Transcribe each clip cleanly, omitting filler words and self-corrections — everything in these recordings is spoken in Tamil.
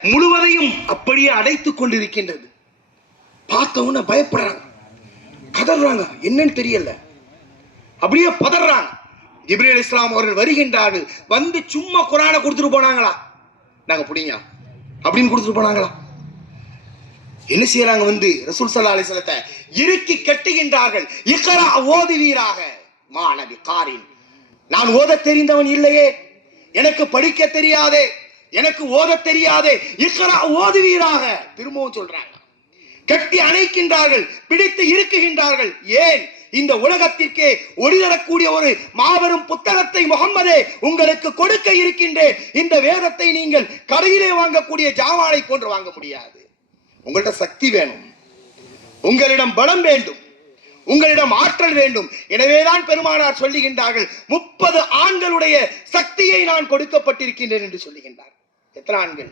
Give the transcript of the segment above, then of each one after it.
முழுவதையும் அப்படியே அடைத்துக் கொண்டிருக்கின்றது. பார்த்தவன பயப்படுறாங்க, கதறாங்க, என்னன்னு தெரியல, அப்படியே பதறாங்க. ஜிப்ரீல் அலைஹிஸ்ஸலாம் அவர்கள் வருகின்றார்கள். வந்து சும்மா குர்ஆனை கொடுத்துட்டு போனாங்களா? நாங்க புடிங்க அப்படின்னு கொடுத்துட்டு போனாங்களா? என்ன செய்யறாங்க? வந்து ரசூல் ஸல்லல்லாஹு அலைஹி வஸல்லத்தை இறுக்கி கட்டுகின்றார்கள். இக்ரா, ஓதுவீராக. மாநபி காரின், நான் ஓத தெரிந்தவன் இல்லையே, எனக்கு படிக்க தெரியாதே, எனக்கு ஓத தெரியாதே, இக்ரா, ஓதுவீராக. திரும்பவும் சொல்றாங்க. கட்டி அணைக்கின்றார்கள், பிடித்து இருக்குகின்றார்கள். ஏன்? இந்த உலகத்திற்கே ஒளி தரக்கூடிய ஒரு மாபெரும் புத்தகத்தை முகம்மதே உங்களுக்கு கொடுக்க இருக்கின்றேன். இந்த வேதத்தை நீங்கள் கடையிலே வாங்கக்கூடிய ஜாமானை போன்று வாங்க முடியாது. உங்கள்ட்ட சக்தி வேணும், உங்களிடம் பலம் வேண்டும், உங்களிடம் ஆற்றல் வேண்டும். எனவேதான் பெருமானார் சொல்லுகின்றார்கள், 30 ஆண்களுடைய சக்தியை நான் கொடுக்கப்பட்டிருக்கின்றேன் என்று சொல்லுகின்றார். எத்தனை ஆண்கள்?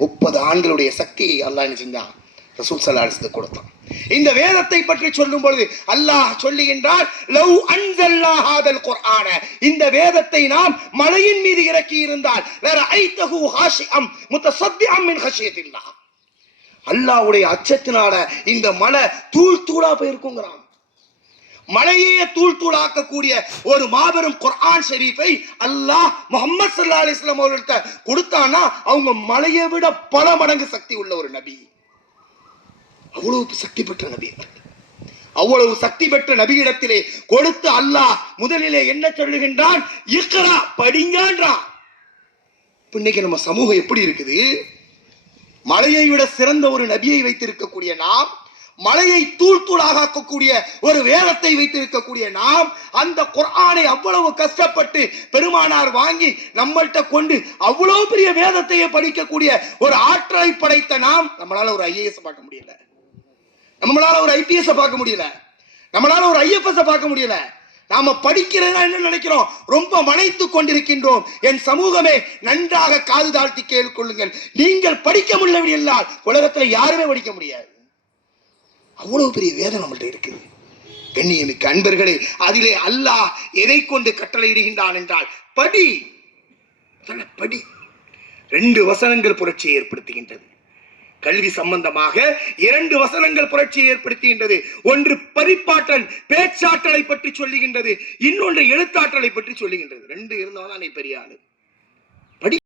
30 ஆண்களுடைய சக்தியை அல்லாஹ் என்ன செஞ்சான்? ரசூல் ஸல்லல்லாஹு அலைஹி வஸல்லம் கொடுத்தான். இந்த வேதத்தை பற்றி சொல்லும் பொழுது அல்லாஹ் சொல்லுகின்றார், லவ் அன்ஸல்னா ஹாதல் குர்ஆன, இந்த வேதத்தை நாம் மலையின் மீது இறக்கி இருந்தால் லரஐதஹு ஹாஷிஅம் முத்தஸத்திஅம் மின் ஹஷியத்தில்லாஹ், அல்லாஹ்வுடைய அச்சத்தினால இந்த மலை தூள் தூளா போயிருக்குங்கிறான். மலையே தூள் தூளாக்கக்கூடிய ஒரு மாபெரும் குர்ஆன் ஷரீஃபை அல்லாஹ் முஹம்மது ஸல்லல்லாஹு அலைஹி வஸல்லம் அவர்களுக்கு கொடுத்தானா, அவங்க மலையை விட பல மடங்கு சக்தி உள்ள ஒரு நபி. அவ்வளவு சக்தி பெற்ற நபி. அவ்வளவு சக்தி பெற்ற நபியிடத்திலே கொடுத்து அல்லாஹ் முதலிலே என்ன சொல்லுகின்றான்? இக்ரா, படிங்கன்றான். இன்னைக்கு நம்ம சமூகம் எப்படி இருக்குது? மலையை விட சிறந்த ஒரு நபியை வைத்திருக்கக்கூடிய நாம், மலையை தூள் தூளாகக்கூடிய ஒரு வேதத்தை வைத்திருக்கக்கூடிய நாம், அந்த குர்ஆனை அவ்வளவு கஷ்டப்பட்டு பெருமானார் வாங்கி நம்மள்கிட்ட கொண்டு அவ்வளவு பெரிய வேதத்தையே படிக்கக்கூடிய ஒரு ஆற்றலை படைத்த நாம், நம்மளால ஒரு ஐஏஎஸ் பார்க்க முடியல, நம்மளால ஒரு ஐபிஎஸ் பார்க்க முடியல, நம்மளால ஒரு ஐஎஃப்எஸ் பார்க்க முடியல. நாம படிக்கிறதா என்ன நினைக்கிறோம்? ரொம்ப மனைத்து கொண்டிருக்கின்றோம். என் சமூகமே நன்றாக காது தாழ்த்தி கேள்விக்கொள்ளுங்கள். நீங்கள் படிக்க முடியவில்லை என்றால் உலகத்துல யாருமே படிக்க முடியாது. அவ்வளவு பெரிய வேதம் நம்மள்ட்ட இருக்குது. கண்ணியமிக்க அன்பர்களே, அதிலே அல்லாஹ் எதை கொண்டு கட்டளையிடுகின்றான் என்றால் படி, படி. 2 வசனங்கள் புரட்சியை ஏற்படுத்துகின்றது. கல்வி சம்பந்தமாக 2 வசனங்கள் புரட்சியை ஏற்படுத்துகின்றது. ஒன்று பரிப்பாற்றல், பேச்சாற்றலை பற்றி சொல்லுகின்றது, இன்னொன்று எழுத்தாற்றலை பற்றி சொல்லுகின்றது. 2 இருந்தால்தான் பெரிய ஆளு.